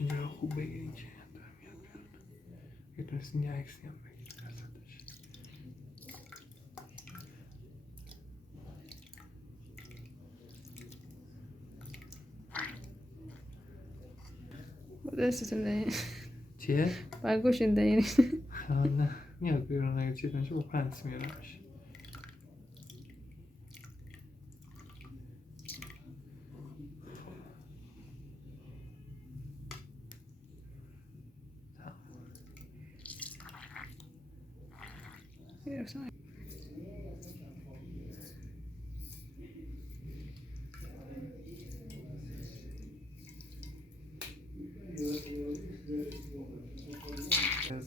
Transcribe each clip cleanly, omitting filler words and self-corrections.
اینجا رو خوب بگیرین که داره میاد بیرون. اگه تونستین یه عکسی هم بگیرین ازش. دستتون دهین چیه؟ باید گوشین دهین نه میاد بیرون اگه چیز نشه با پنس میارمش. گرفتم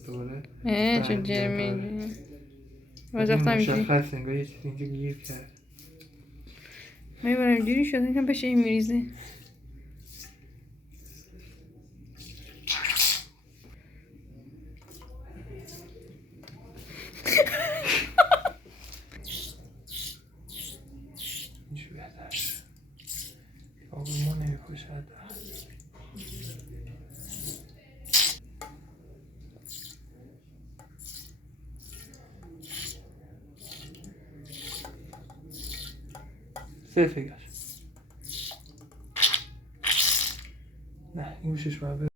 دوباره چون جرمی وقتی وقتا همینجوری مشخص انگار یه چیزی اینجا گیر کرد. میبرم اینجوری شد اینکم بشه این میریزه اینجوری بهتر. آب ما نمیپاشد. سه فکر. نه این گوشش باید